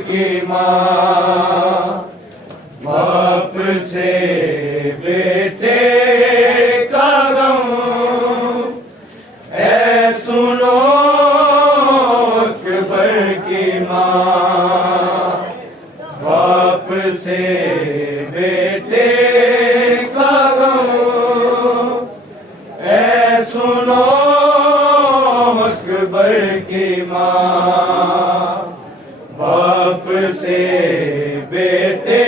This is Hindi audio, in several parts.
की माँ बाप से बेटे का गम ऐ सुनो अकबर की माँ बाप से बेटे का गम ऐ सुनो अकबर की माँ बाप से बेटे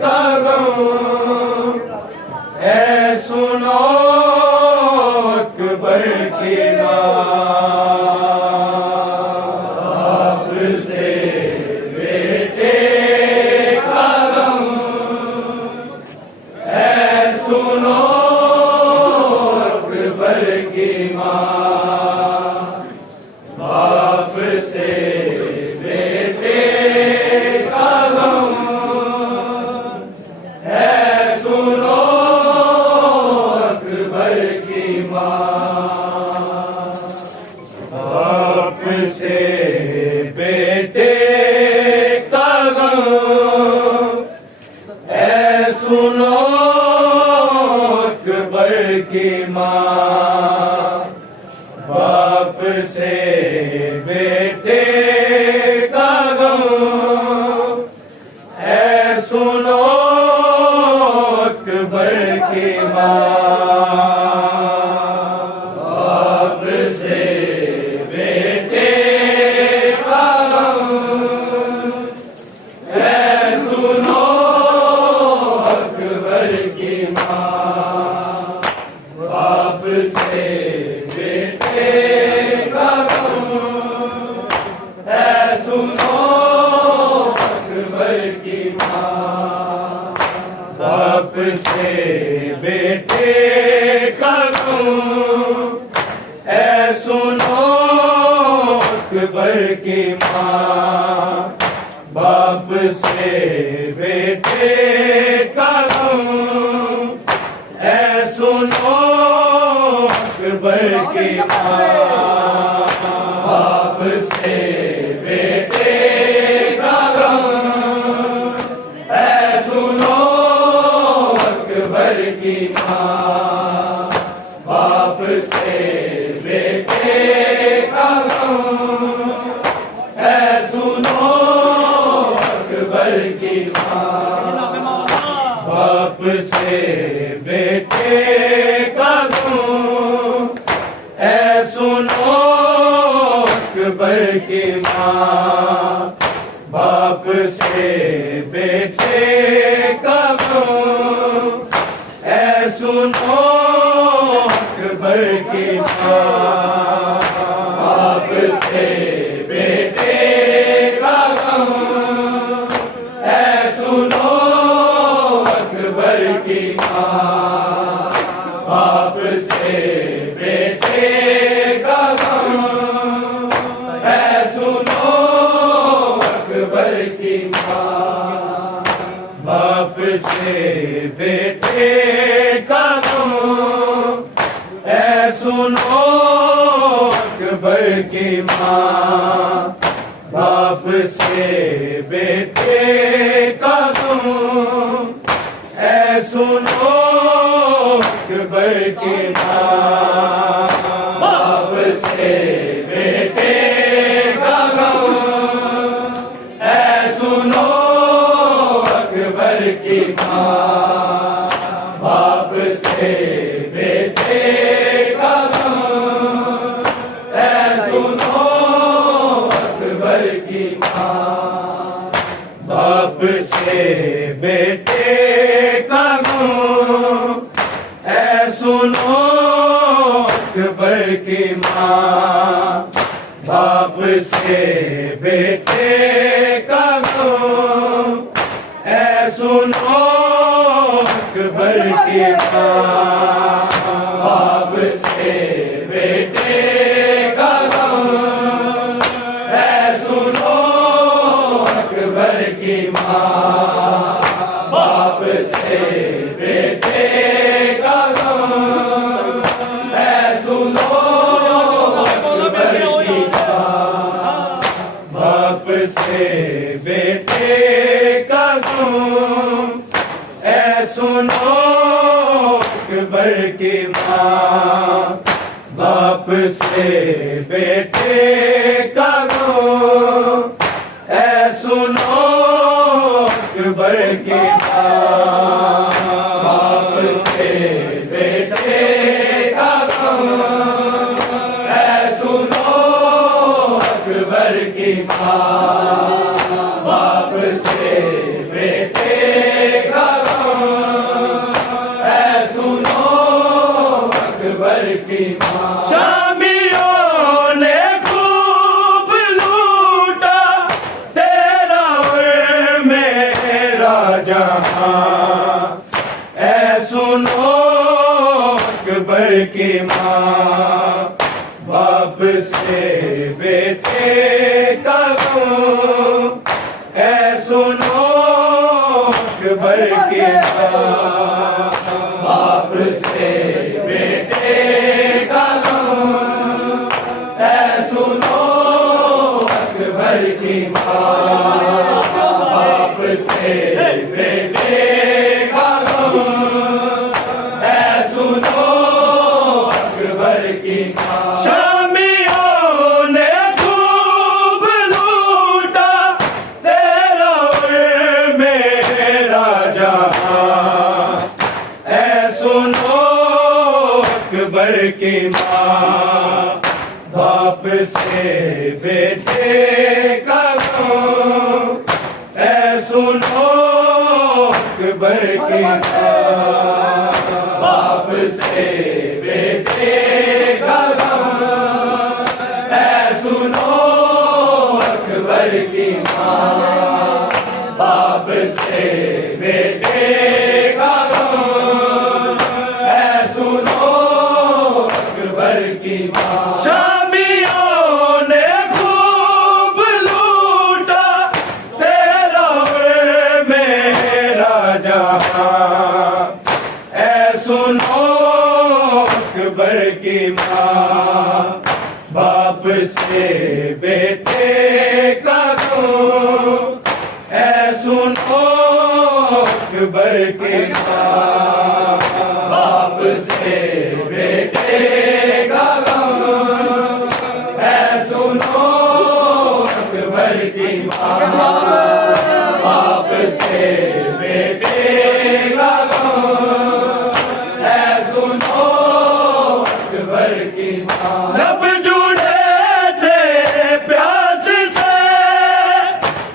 का गम ऐ सुनो अकबर की माँ बाप से बेटे का गम ऐ सुनो अकबर की माँ बाप से बाप से बेटे का गम ऐ सुनो अकबर की माँ बाप से बेटे का गम ऐ सुनो अकबर की माँ बाप से बेटे का गम ऐ सुनो अकबर की माँ बाप से बेटे का गम ऐ सुनो अकबर की माँ बाप से बेटे का गम ऐ सुनो अकबर की माँ बाप से बेटे का गम ऐ सुनो अकबर की माँ बाप से बेटे का गम ऐ सुनो अकबर की माँ बाप से बेटे का गम ऐ सुनो अकबर की माँ बाप से बेटे का गम ऐ सुनो अकबर की माँ बाप से बेटे का गम ऐ सुनो अकबर की माँ बाप से बेटे का गम ऐ सुनो अकबर की माँ बाप से बेटे का गम ऐ सुनो अकबर की माँ बाप से बेटे का गम ऐ सुनो अकबर की माँ बाप से बेटे का गम ऐ सुनो अकबर की माँ बाप से बेटे का गम ऐ सुनो अकबर की माँ बाप से बेटे का गम ऐ सुनो अकबर की माँ बाप से बेटे का सुनो अकबर की माँ, बाप से बेटे का गम, ऐ सुनो अकबर की माँ, बाप से बेटे का गम, ऐ सुनो अकबर की माँ, बाप से बेटे का गम, ऐ सुनो अकबर की माँ, बाप से बेटे का गम, ऐ सुनो अकबर की माँ, बाप से बेटे का गम, ऐ सुनो अकबर की माँ, बाप से बेटे का गम, ऐ सुनो अकबर की माँ। शामियों ने खूब लूटा तेरा और मेरा जहां, ऐ सुनो अकबर की माँ, बाप से बेटे का गम, ऐ सुनो अकबर की माँ, बाप से बेटे का गम, ऐ सुनो अकबर की माँ, बाप से बेटे का गम, ऐ सुनो अकबर की माँ। शामियों ने खूब लूटा तेरा और मेरा जहां, ऐ सुनो अकबर की माँ, बाप से बेटे का गम, ऐ सुनो अकबर की माँ, बाप से बेटे का गम, ऐ सुनो अकबर की माँ, बाप से बेटे का गम, ऐ सुनो अकबर की माँ। शामियों ने खूब लूटा तेरा और मेरा जहां, ऐ सुनो अकबर की माँ, बाप से बेटे का गम, ऐ सुनो अकबर की माँ, बाप से बेटे का गम, ऐ सुनो अकबर की माँ, बाप से बेटे का गम, ऐ सुनो अकबर की माँ। लब जुड़े थे प्यास से,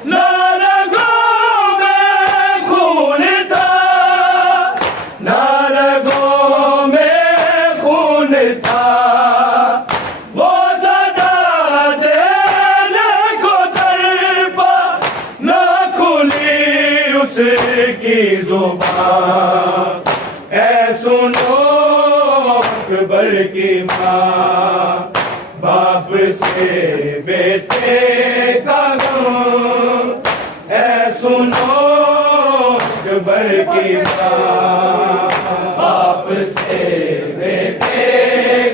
ना रगों में खून था, ना रगों में खून था, वो सदा देने को तड़पा, ना खुली उसकी जुबान, ऐ सुनो अकबर की माँ, बाप से बेटे का गम, ऐ सुनो अकबर की माँ, बाप से बेटे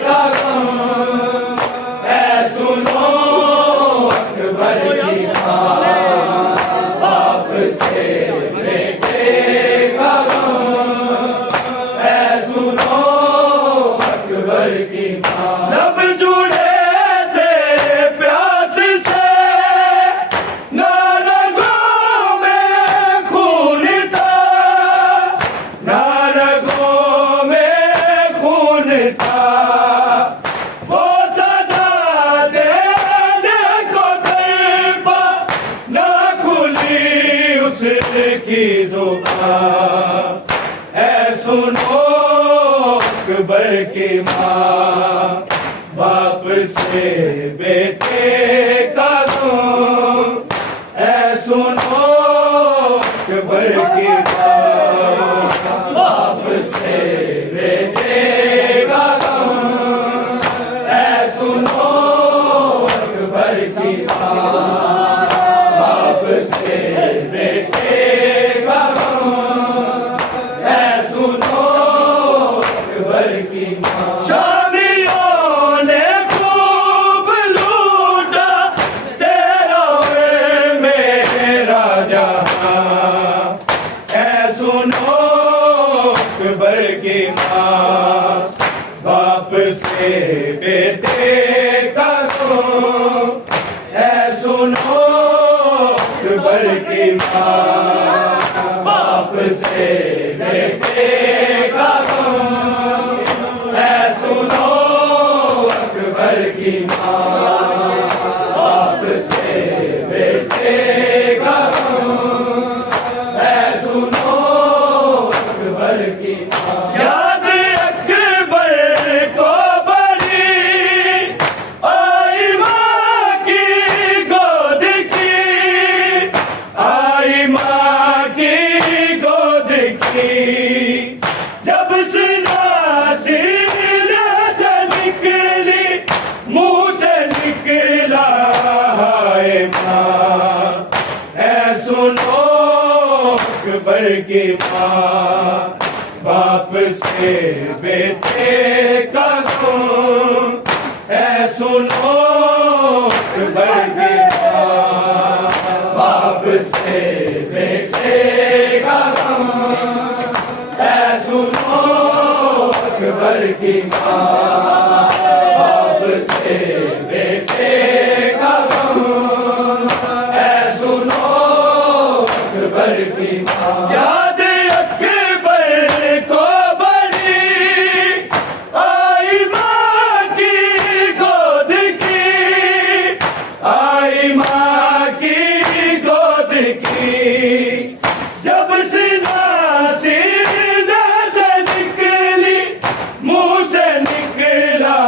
का गम, ऐ सुनो अकबर की माँ, बाप से बेटे का गम, ऐ सुनो अकबर की माँ। लब जुड़े थे प्यास से, ना रगों में खून था, ना रगों में खून था, वो सदा देने को तड़पा, ना खुली उसकी जुबान, ऐ सुनो अकबर की माँ, बाप से बेटे का गम, ऐ सुनो अकबर की माँ। सुनो अकबर की बात, बाप से बेटे का गम, ऐ सुनो अकबर की बात। शामियों ने खूब लूटा तेरा मेरा जहां, ऐ सुनो अकबर की बात, बाप से बेटे का गम, ऐ सुनो अकबर की बात, बाप से बेटे का गम, ऐ सुनो अकबर की बात, बाप से बेटे का गम, ऐ सुनो अकबर की बात। याद अकबर को बड़ी आई माँ की गोद की, आई माँ की गोद की, जब सीने से निकली मुंह से निकला हाय माँ, ऐ सुनो अकबर की माँ, बाप से बेटे का गम, ऐ सुनो अकबर की माँ, बाप से बेटे का गम, ऐ सुनो अकबर की माँ, बाप से बेटे का गम, ऐ सुनो अकबर की माँ। याद अकबर को बड़ी आई माँ की गोद की, आई माँ की गोद की, जब सीने से निकली मुंह से निकला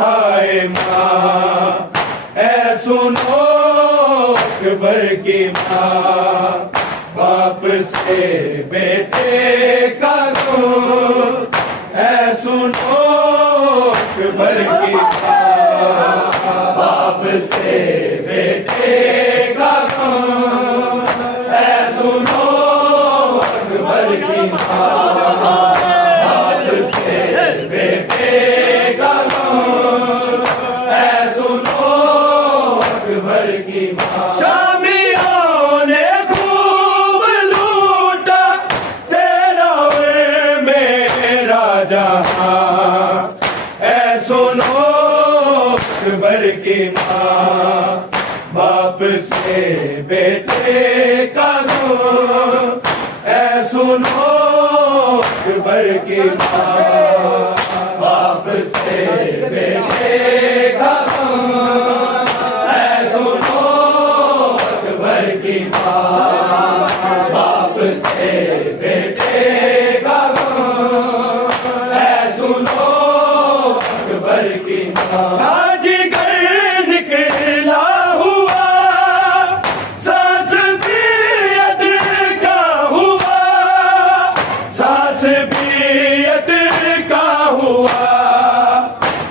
हाय माँ, ऐ सुनो अकबर की माँ, बाप से बेटे का गम, ऐ सुनो अकबर की माँ, बाप से बेटे का गम, ऐ सुनो अकबर की माँ, बाप से बेटे का गम, ऐ सुनो अकबर की माँ। शामियों ने खूब लूटा तेरा मेरा जहां, ऐ सुनो अकबर की माँ, बाप से बेटे का गम, ऐ सुनो अकबर की माँ, बाप से बेटे का गम, ऐ सुनो अकबर की माँ, बाप से बेटे का गम, ऐ सुनो अकबर की माँ। ताजगर निकला हुआ सांस भी अटका हुआ, सांस भी अटका हुआ,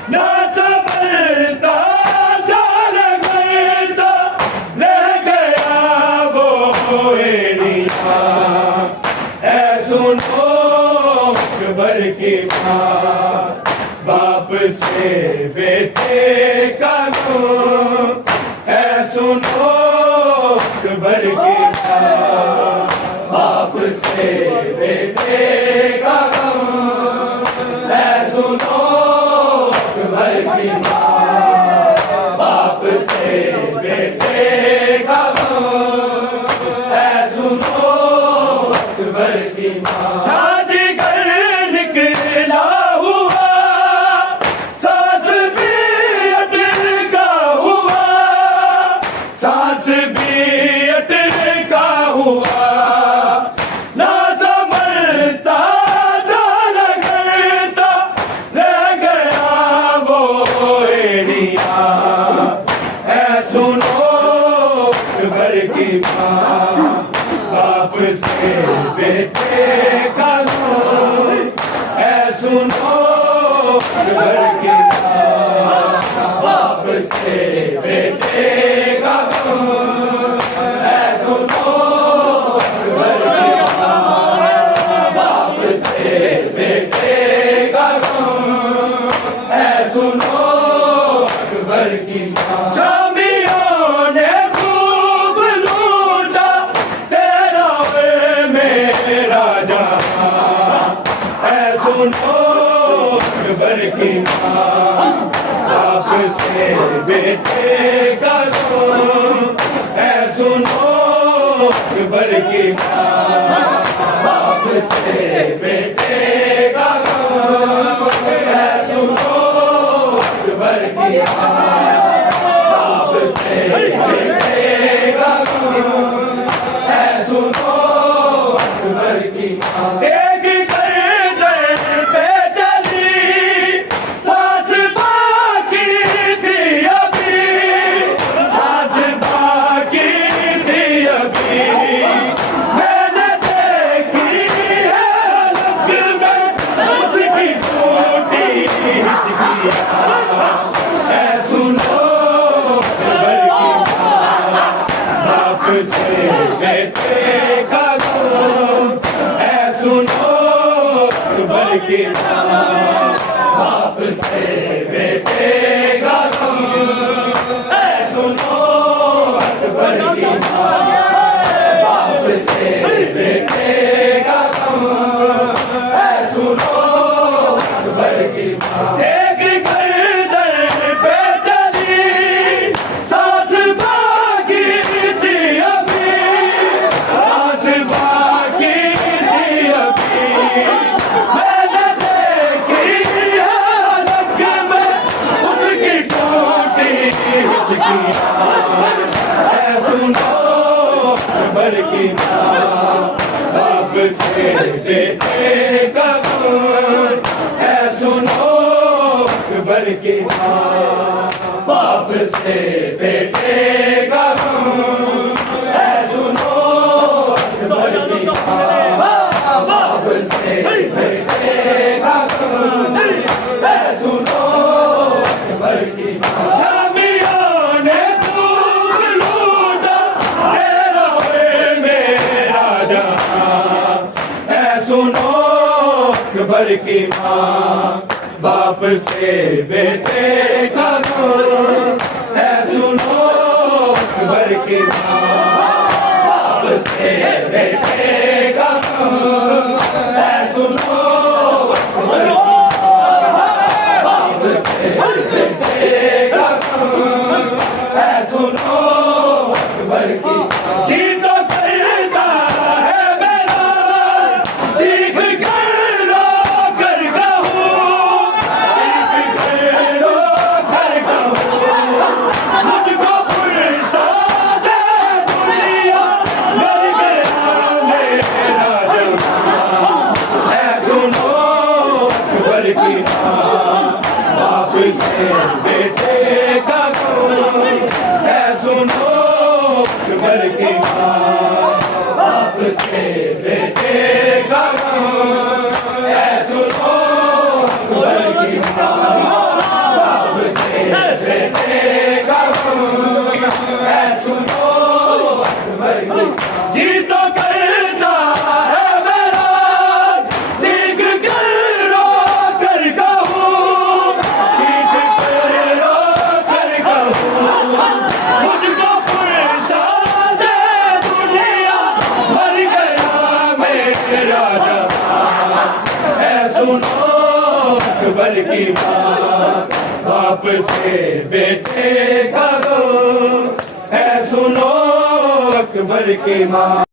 ना संभलता रह गया वो एरिया, ऐ सुनो अकबर की माँ, बाप से बेटे का गम, ऐ सुनो अकबर की माँ, बाप से बेटे का गम, ऐ सुनो अकबर की माँ, बाप से बेटे का गम, ऐ सुनो अकबर की माँ। ताजगर निकला हुआ सांस भी अटका हुआ, सांस भी अटका हुआ, ना संभलता रह गया वो एरिया, ऐ सुनो अकबर की माँ, बाप से बेटे का गम, ऐ सुनो अकबर की माँ, से बेटे का गम, ऐ सुनो अकबर की माँ। बाप से बेटे का गम, ऐ सुनो अकबर की माँ। शामियों ने खूब लूटा तेरा मेरा जहां, ऐ सुनो अकबर की माँ। बाप से बेटे का गम, ऐ सुनो अकबर की माँ। बाप से बेटे का गम, ऐ सुनो अकबर की माँ। बाप से बेटे का गम, ऐ सुनो अकबर की माँ। एक गर्दन पे चली सांस बाकी थी अभी, सांस बाकी थी अभी। मैंने देखी है अलग में उसकी टूटी हिचकियाँ, ऐ सुनो अकबर की माँ। बाप से बेटे का गम, ऐ सुनो अकबर की माँ। बाप से बेटे का गम, ऐ सुनो अकबर की माँ। बाप से बेटे का गम, ऐ सुनो अकबर की माँ। एक गर्दन पे चली सांस बाकी थी अभी, सांस बाकी थी अभी। मैंने देखी है अलग में उसकी टूटी हिचकियाँ, ऐ सुनो अकबर की माँ। बाप से बेटे का गम, ऐ सुनो अकबर की माँ। बाप से बेटे का गम, ऐ सुनो अकबर की माँ। बाप से बेटे का गम, ऐ सुनो अकबर की माँ। शामियों ने खूब लूटा तेरा मेरा जहां, ऐ सुनो अकबर की माँ। बाप से बेटे का गम, ऐ सुनो अकबर की माँ। बाप से बेटे का गम, ऐ सुनो अकबर की माँ। बाप से बेटे का गम, ऐ सुनो अकबर की माँ। जी तो करता है मेरा सीख कर रो कर कहूँ, सीख कर रो कर कहूँ। मुझको पुरसा दे दुनिया, मर गया मेरा जवान, ऐ सुनो अकबर की माँ। बाप से बेटे का गम, ऐ सुनो अकबर की माँ। बाप से बेटे का गम, ऐ सुनो अकबर की माँ। बाप से बेटे का गम, ऐ सुनो अकबर की माँ। जी तो करता है मेरा चीख कर रो कर कहूँ, चीख कर रो कर कहूँ। मुझको पुरसा दे दुनिया, मर गया मेरा जवान, ऐ सुनो अकबर की माँ। बाप से बेटे का गम, ऐ सुनो अकबर की माँ।